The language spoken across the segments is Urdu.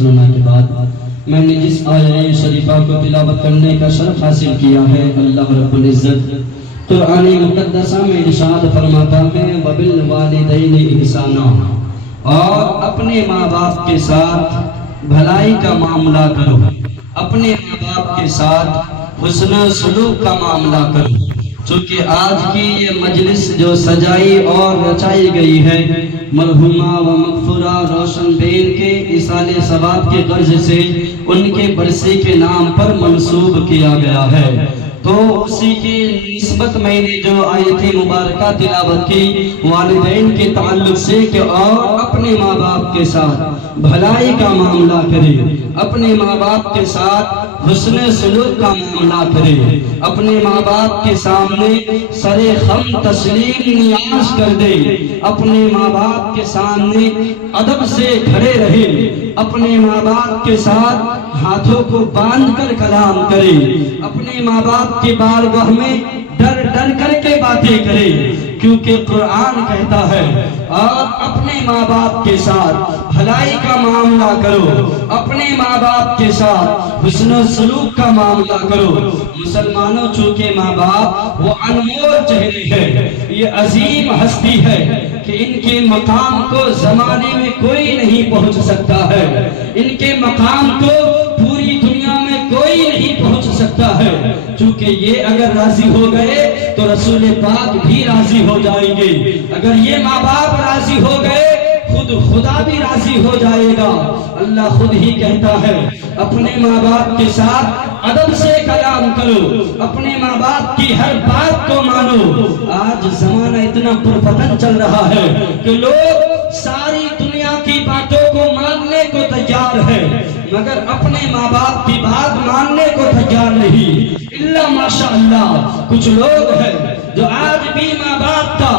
سننا کے بعد میں نے جس آیہ شریفہ کو تلاوت کرنے کا شرف حاصل کیا ہے، اللہ رب العزت قرآن مقدسہ میں ارشاد فرماتا ہے وَبِالْوَالِدَيْنِ إِحْسَانًا، اور اپنے ماں باپ کے ساتھ بھلائی کا معاملہ کرو، اپنے ماں باپ کے ساتھ حسن سلوک کا معاملہ کرو۔ چونکہ آج کی یہ مجلس جو سجائی اور رچائی گئی ہے مرحومہ و مغفورہ روشن بین کے اصال ثواب کے غرض سے ان کے برسی کے نام پر منسوب کیا گیا ہے، تو اسی کی نسبت میں نے جو آیت مبارکہ تلاوت کی والدین کے تعلق سے کہ اور اپنے ماں باپ کے ساتھ بھلائی کا معاملہ کرے، اپنے ماں باپ کے ساتھ حسن سلوک کا معاملہ کرے، اپنے ماں باپ کے سامنے سر خم تسلیم نیاز کر دے، اپنے ماں باپ کے سامنے ادب سے کھڑے رہے، اپنے ماں باپ کے ساتھ ہاتھوں کو باندھ کر کلام کرے، اپنے ماں باپ کی بارگاہ میں ڈر ڈر کر کے باتیں کرے، کیونکہ قرآن کہتا ہے اور اپنے ماں باپ کے ساتھ بھلائی کا معاملہ کرو، اپنے ماں باپ کے ساتھ حسن و سلوک کا معاملہ کرو۔ مسلمانوں، چونکہ ماں باپ وہ انمول چہرے ہے، یہ عظیم ہستی ہے کہ ان کے مقام کو زمانے میں کوئی نہیں پہنچ سکتا ہے، ان کے مقام کو پوری دنیا میں کوئی نہیں پہنچ سکتا ہے۔ چونکہ یہ اگر راضی ہو گئے تو رسول پاک بھی راضی ہو جائیں گے، اگر یہ ماں باپ راضی ہو گئے خود خدا بھی راضی ہو جائے گا۔ اللہ خود ہی کہتا ہے اپنے ماں باپ کے ساتھ ادب سے کلام کرو، اپنے ماں باپ کی ہر بات کو مانو۔ آج زمانہ اتنا پرفتن چل رہا ہے کہ لوگ ساری دنیا کی باتوں کو ماننے کو تیار ہے، مگر اپنے ماں باپ کی بات ماننے کو تیار نہیں۔ اللہ ماشاءاللہ کچھ لوگ ہیں جو آج بھی ماں باپ کا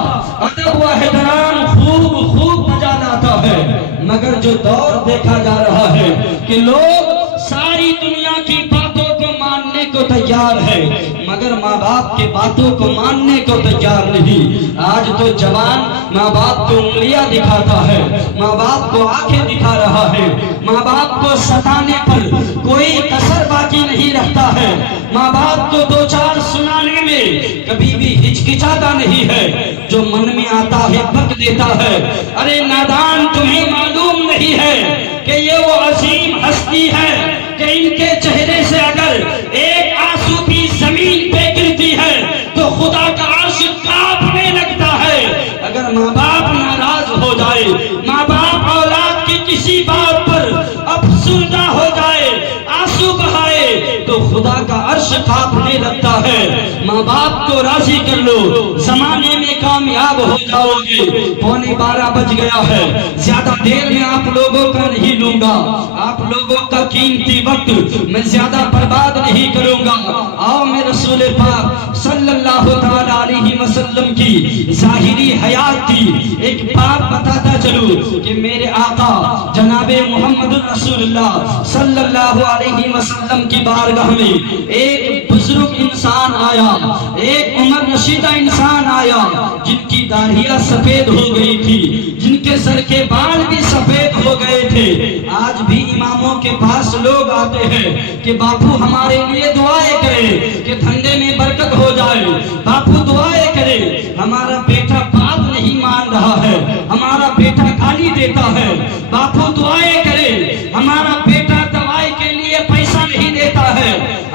ادب و احترام خوب بجا لاتا ہے، مگر جو دور دیکھا جا رہا ہے کہ لوگ ساری دنیا کی باتوں کو ماننے کو تیار ہے، مگر ماں باپ کے باتوں کو ماننے کو تیار نہیں۔ آج تو جوان ماں باپ کو انگلیاں دکھاتا ہے، ماں باپ کو آنکھیں دکھا رہا ہے، ماں باپ کو ستانے پر کوئی کسر باقی نہیں رکھتا ہے، ماں باپ کو دو چار سنانے میں کبھی بھی ہچکچاتا نہیں ہے، جو من میں آتا ہے بک دیتا ہے۔ ارے نادان، تمہیں معلوم نہیں ہے کہ یہ وہ عظیم ہستی ہے کہ ان کے چہرے سے اگر ایک آنسو بھی زمین پہ گرتی ہے تو خدا کا عرش کانپنے لگتا ہے۔ اگر ماں باپ ناراض ہو جائے، ماں باپ اولاد کی کسی بات پر افسردہ ہو جائے، آنسو بہائے، تو خدا کا عرش کانپنے لگتا ہے۔ ماں باپ کو راضی کر لو، زمانے میں کامیاب ہو جاؤ گے۔ 11:15 بج گیا ہے، زیادہ دیر میں آپ لوگوں کا نہیں لوں گا، آپ لوگوں کا قیمتی وقت میں زیادہ برباد نہیں کروں گا۔ آؤ میں رسول پاک صلی اللہ تعالی علیہ وسلم کی ظاہری حیات کی ایک بات بتاتا چلوں کہ میرے آقا جناب محمد رسول اللہ صلی اللہ علیہ وسلم کی بارگاہ میں ایک بزرگ انسان آیا، ایک عمر رسیدہ انسان آیا، جن کی داڑھیاں سفید ہو گئی تھی، جن کے سر کے بال بھی سفید ہو گئے تھے۔ آج بھی اماموں کے پاس لوگ آتے ہیں کہ باپو ہمارے لیے دعائیں کرے کہ دھندے میں برکت ہو جائے، باپو دعائیں کرے، ہمارا بیٹا بات نہیں مان رہا ہے، ہمارا بیٹا گالی دیتا ہے، باپو دعائیں کرے، ہمارا بیٹا دوائی کے لیے پیسہ نہیں دیتا ہے۔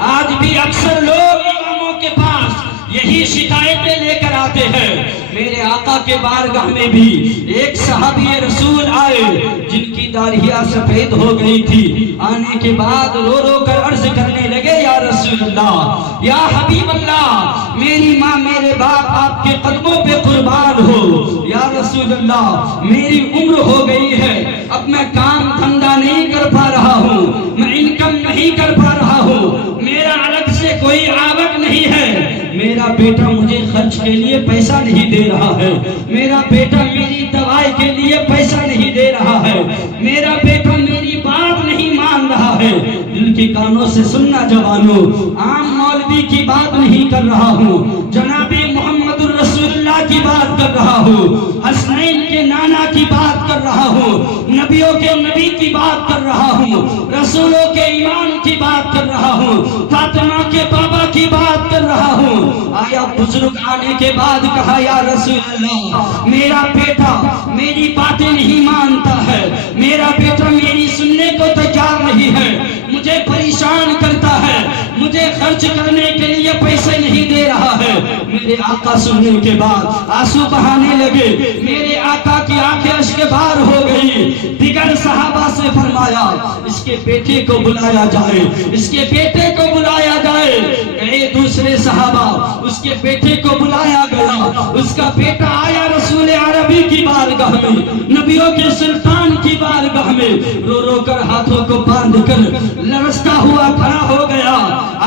آج بھی اکثر لوگ اماموں کے پاس یہی شکایتیں لے کر آتے ہیں۔ میرے آقا کے بارگاہ میں بھی ایک صحابی رسول آئے جن کی داڑھیاں سفید ہو گئی تھی، آنے کے بعد رو رو کر عرض کرنے لگے یا رسول اللہ، یا حبیب اللہ، میری ماں میرے باپ آپ کے قدموں پہ قربان ہو۔ یا رسول اللہ، میری عمر ہو گئی ہے، اب میں کام دھندا نہیں کر پا رہا ہوں، میں انکم نہیں کر پا رہا ہوں، میرا الگ سے کوئی آمد نہیں ہے، میرا بیٹا مجھے خرچ کے لیے پیسہ نہیں دے رہا ہے، میرا بیٹا میری دوائی کے لیے پیسہ نہیں دے رہا ہے، میرا بیٹا میری بات نہیں مان رہا ہے۔ دل کے کانوں سے سننا جوانوں، عام مولوی کی بات نہیں کر رہا ہوں، جناب محمد الرسول اللہ کی بات کر رہا ہوں، حسنین کے نانا کی بات کر رہا ہوں، نبیوں کے نبی کی بات کر رہا ہوں، رسولوں کے ایمان کی بات کر رہا ہوں، فاطمہ کے بابا کی بات کر رہا ہوں۔ آیا بزرگ آنے کے بعد کہا یا رسول اللہ میرا بیٹا میری باتیں نہیں مانتا ہے، میرا بیٹا میری سننے کو تیار نہیں ہے، مجھے پریشان کرتا ہے، مجھے خرچ کرنے کے لیے پیسے نہیں دے رہا ہے۔ میرے آقا سننے کے بعد آنسو بہانے لگے، میرے آقا کی آنکھیں اشک بار ہو گئی۔ دیگر صحابہ سے فرمایا اس کے بیٹے کو بلایا جائے، اس کے بیٹے کو بلایا جائے۔ گئے دوسرے صحابہ، اس کے بیٹے کو بلایا گیا، اس کا بیٹا آیا رسول عربی کی بارگاہ میں، نبیوں کے سلطان کی بارگاہ میں، رو رو کر ہاتھوں کو باندھ کر لرزتا ہوا کھڑا ہو گیا۔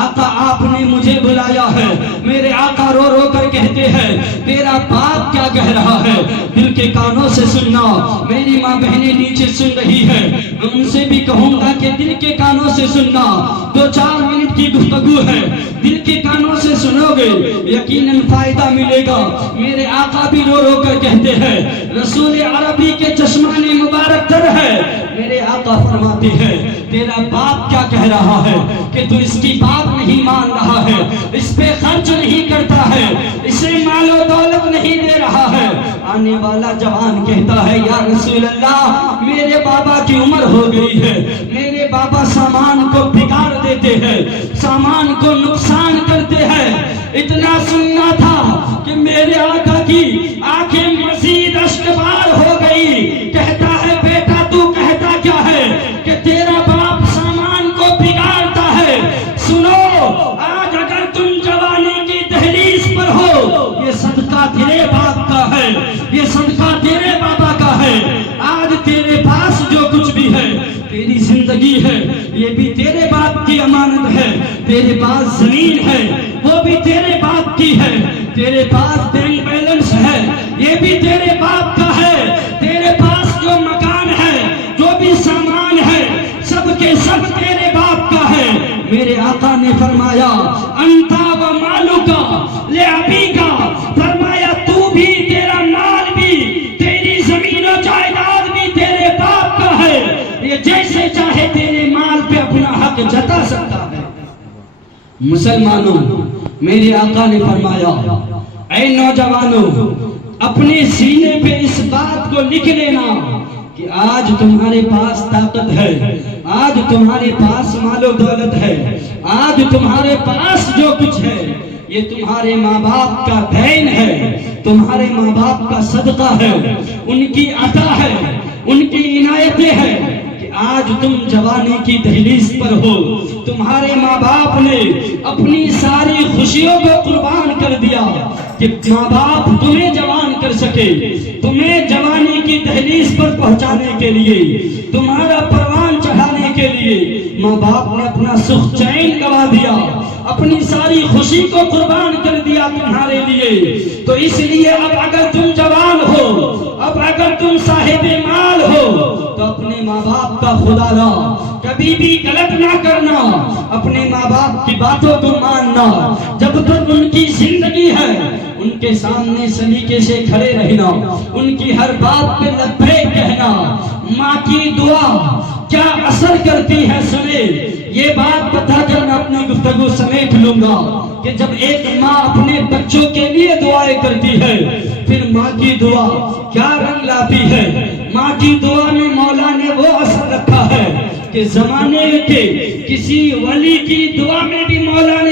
آقا آپ نے مجھے بلایا ہے۔ میرے آقا رو رو کر کہتے ہیں تیرا باپ کیا کہہ رہا ہے، دل کے کانوں سے سننا۔ میری ماں بہنیں نیچے سن رہی ہے، میں ان سے بھی کہوں گا کہ دل کے کانوں سے سننا۔ 2-4 منٹ کی گفتگو ہے، دل کے کانوں سے سنو گے یقیناً فائدہ ملے گا۔ میرے آقا بھی رو رو کر کہتے ہیں رسول عربی کے چشمان مبارک تر ہے۔ میرے آقا فرماتے ہیں تیرا باپ کیا کہہ رہا ہے کہ تو اس کی بات نہیں مان رہا ہے، اس پہ خرچ نہیں کرتا ہے، اسے مال و دولت نہیں دے رہا ہے۔ آنے والا جوان کہتا ہے یا رسول اللہ میرے بابا کی عمر ہو گئی ہے، میرے بابا سامان کو بگاڑ دیتے ہیں، سامان کو نقصان کرتے ہیں۔ اتنا سننا تھا کہ میرے آقا کی آنکھیں مزید اشکبار ہو گئی۔ کہتا ہے بیٹا تو کہتا کیا ہے کہ تیرا باپ سامان کو بگاڑتا ہے؟ سنو آج اگر تم جوانی کی دہلیز پر ہو، یہ صدقہ تیرے باپ کا ہے، یہ صدقہ تیرے بابا کا ہے۔ آج تیرے پاس جو کچھ بھی ہے، تیری زندگی ہے، یہ بھی تیرے باپ کی امانت ہے۔ تیرے پاس زمین ہے، وہ بھی تیرے باپ کی ہے۔ تیرے پاس بینک بیلنس ہے، یہ بھی تیرے باپ کا ہے۔ تیرے پاس جو مکان ہے، جو بھی سامان ہے، سب کے سب تیرے باپ کا ہے۔ میرے آقا نے فرمایا انتا و مالکا لابیکا، فرمایا تو بھی، تیرا مال بھی، تیری زمین و جائیداد بھی تیرے باپ کا ہے۔ یہ جیسے چاہے تیرے مال پہ اپنا حق جتا سکتا ہے۔ مسلمانوں میرے آقا نے فرمایا اے نوجوانوں اپنے سینے پہ اس بات کو لکھ لینا کہ آج تمہارے پاس طاقت ہے، آج تمہارے پاس مال و دولت ہے، آج تمہارے پاس جو کچھ ہے یہ تمہارے ماں باپ کا دین ہے، تمہارے ماں باپ کا صدقہ ہے، ان کی عطا ہے، ان کی عنایتیں ہیں کہ آج تم جوانی کی دہلیز پر ہو۔ تمہارے ماں باپ نے اپنی ساری خوشیوں کو قربان کر دیا کہ ماں باپ تمہیں جوان کر سکے، تمہیں جوانی کی دہلیز پر پہنچانے کے لیے، تمہارا پروان چڑھانے کے لیے ماں باپ نے اپنا سکھ چین گوا دیا، اپنی ساری خوشی کو قربان کر دیا تمہارے لیے۔ تو اس لیے اب اگر تم جوان ہو، اب اگر تم صاحب مال ہو تو اپنے ماں باپ کا خدا را کبھی بھی غلط نہ کرنا، اپنے ماں باپ کی باتوں کو ماننا، جب تک ان کی زندگی ہے ان کے سامنے سلیقے سے کھڑے رہنا، ان کی ہر بات پہ لبیک کہنا۔ ماں کی دعا کیا اثر کرتی ہے سنے، یہ بات بتا کر میں اپنی گفتگو سمیٹ لوں گا کہ جب ایک ماں اپنے بچوں کے لیے دعائیں کرتی ہے پھر ماں کی دعا کیا رنگ لاتی ہے۔ ماں کی دعا میں مولا نے وہ اثر رکھا ہے کہ زمانے کے کسی ولی کی دعا میں بھی مولا نے